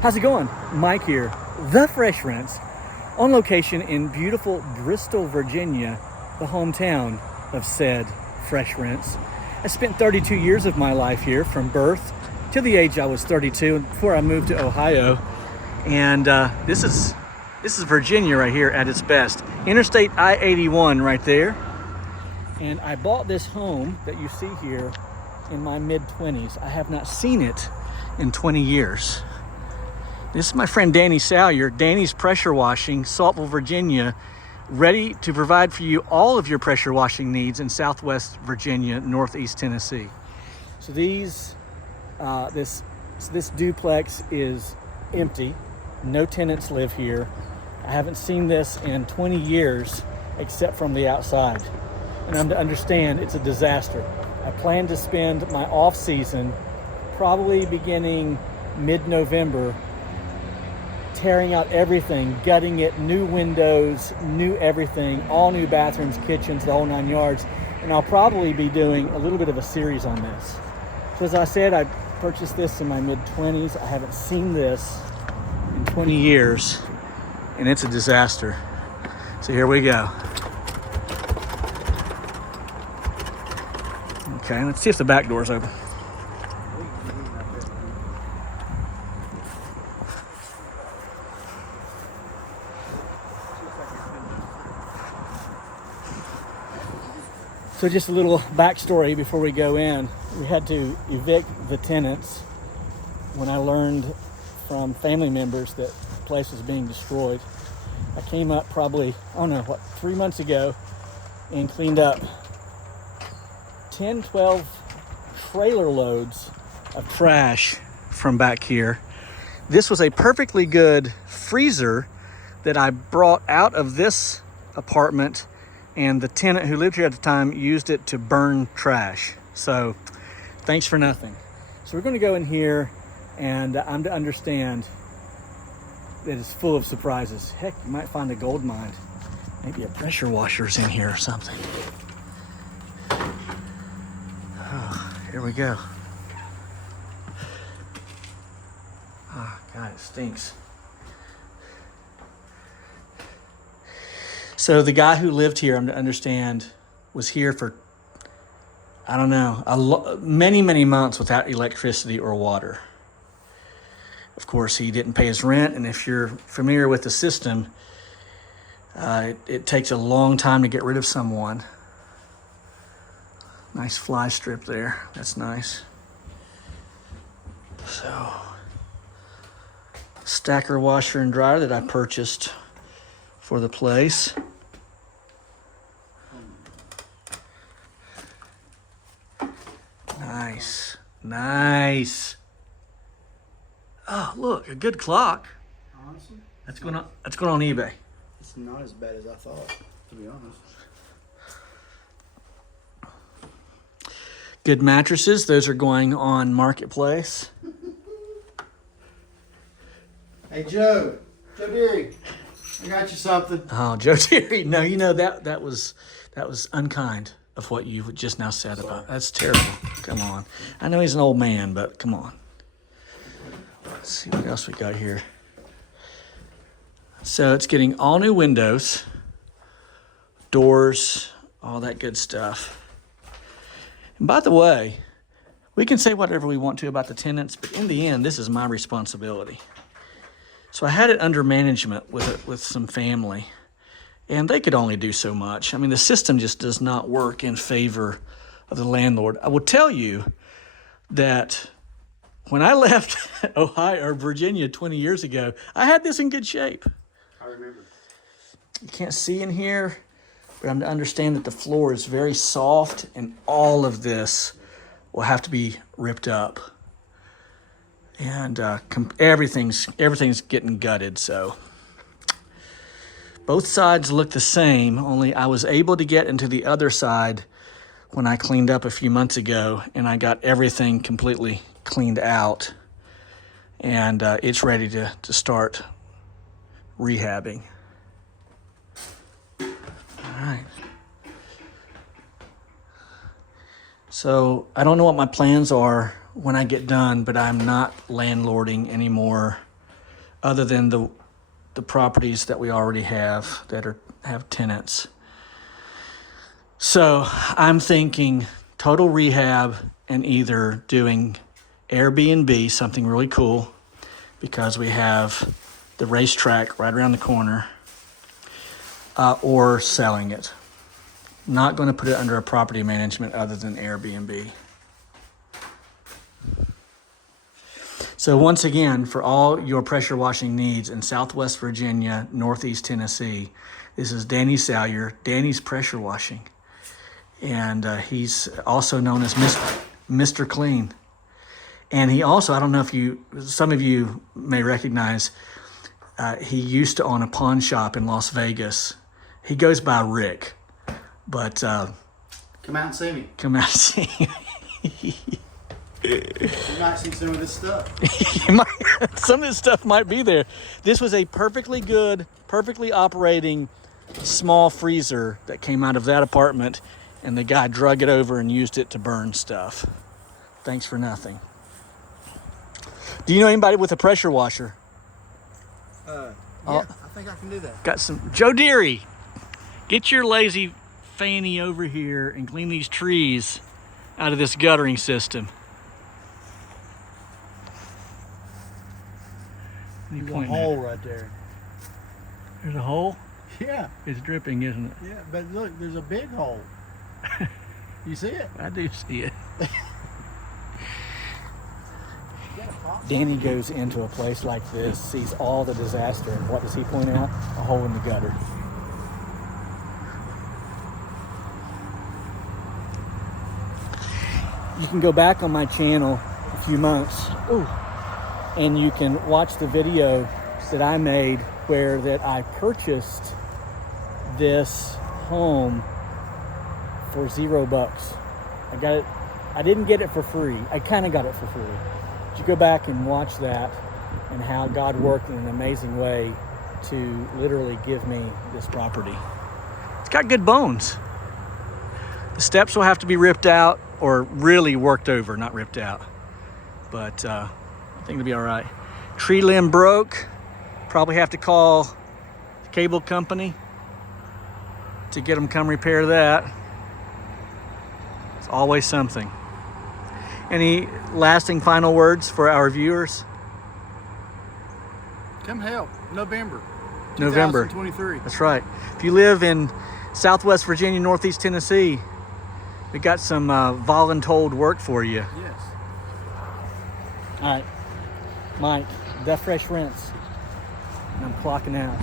How's it going? Mike here, The Fresh Rinse, on location in beautiful Bristol, Virginia, the hometown of said Fresh Rinse. I spent 32 years of my life here from birth till the age I was 32 before I moved to Ohio. And this is Virginia right here at its best. Interstate I-81 right there. And I bought this home that you see here in my mid-20s. I have not seen it in 20 years. This is my friend Danny Salyer, Danny's Pressure Washing, Saltville, Virginia, ready to provide for you all of your pressure washing needs in Southwest Virginia, Northeast Tennessee. So this duplex is empty. No tenants live here. I haven't seen this in 20 years except from the outside. And I'm to understand it's a disaster. I plan to spend my off season probably beginning mid-November tearing out everything, gutting it, new windows, new everything, all new bathrooms, kitchens, the whole 9 yards. And I'll probably be doing a little bit of a series on this. So as I said, I purchased this in my mid-20s. I haven't seen this in 20 years, and it's a disaster. So here we go. Okay, let's see if the back door's open. So just a little backstory before we go in. We had to evict the tenants when I learned from family members that the place was being destroyed. I came up probably, 3 months ago and cleaned up 10, 12 trailer loads of trash from back here. This was a perfectly good freezer that I brought out of this apartment, and the tenant who lived here at the time used it to burn trash. So thanks for nothing. So we're going to go in here, and I'm to understand that it's full of surprises. Heck, you might find a gold mine. Maybe a pressure washer's in here or something. Oh, here we go. Oh, God, it stinks. So the guy who lived here, I'm to understand, was here for, many, many months without electricity or water. Of course, he didn't pay his rent, and if you're familiar with the system, it takes a long time to get rid of someone. Nice fly strip there. That's nice. So, stacker washer and dryer that I purchased for the place. Nice. Oh, look, a good clock. Honestly, That's going on eBay. it's not as bad as I thought, to be honest. Good mattresses. Those are going on Marketplace. Hey, Joe Deary, I got you something. Oh, Joe Terry. No, that was unkind of what you just now said about. That's terrible. Come on. I know he's an old man, but come on. Let's see what else we got here. So it's getting all new windows, doors, all that good stuff. And by the way, we can say whatever we want to about the tenants, but in the end, this is my responsibility. So I had it under management with some family, and they could only do so much. I mean, the system just does not work in favor of the landlord. I will tell you that when I left Ohio or Virginia 20 years ago, I had this in good shape. I remember. You can't see in here, but I'm to understand that the floor is very soft, and all of this will have to be ripped up. And everything's getting gutted, so both sides look the same, only I was able to get into the other side when I cleaned up a few months ago, and I got everything completely cleaned out, and it's ready to start rehabbing. All right. So I don't know what my plans are when I get done, but I'm not landlording anymore other than the properties that we already have that have tenants. So I'm thinking total rehab and either doing Airbnb, something really cool, because we have the racetrack right around the corner, or selling it. Not going to put it under a property management other than Airbnb. So once again, for all your pressure washing needs in Southwest Virginia, Northeast Tennessee, this is Danny Salyer, Danny's Pressure Washing. And he's also known as Mr. Clean. And he also, I don't know if some of you may recognize, he used to own a pawn shop in Las Vegas. He goes by Rick, but Come out and see me. come out and see him. You might see some of this stuff. Some of this stuff might be there. This was a perfectly good, perfectly operating small freezer that came out of that apartment, and the guy drug it over and used it to burn stuff. Thanks for nothing. Do you know anybody with a pressure washer? Yeah, Oh. I think I can do that. Got some. Joe Deary, get your lazy fanny over here and clean these trees out of this guttering system. What are you There's a pointing at? hole right there. There's a hole? Yeah, It's dripping, isn't it? yeah, but look, there's a big hole. You see it? I do see it. Danny goes into a place like this, sees all the disaster, and what does he point out? A hole in the gutter. You can go back on my channel a few months, and you can watch the video that I made where that I purchased this home for $0. I got it. I didn't get it for free. I kind of got it for free. But you go back and watch that, and how God worked in an amazing way to literally give me this property. It's got good bones. The steps will have to be ripped out or really worked over, not ripped out. But I think it'll be all right. Tree limb broke. Probably have to call the cable company to get them come repair that. It's always something. Any lasting final words for our viewers? Come help. November. November. 2023. That's right. If you live in Southwest Virginia, Northeast Tennessee, we got some voluntold work for you. Yes. All right, Mike, the fresh rinse. And I'm clocking out.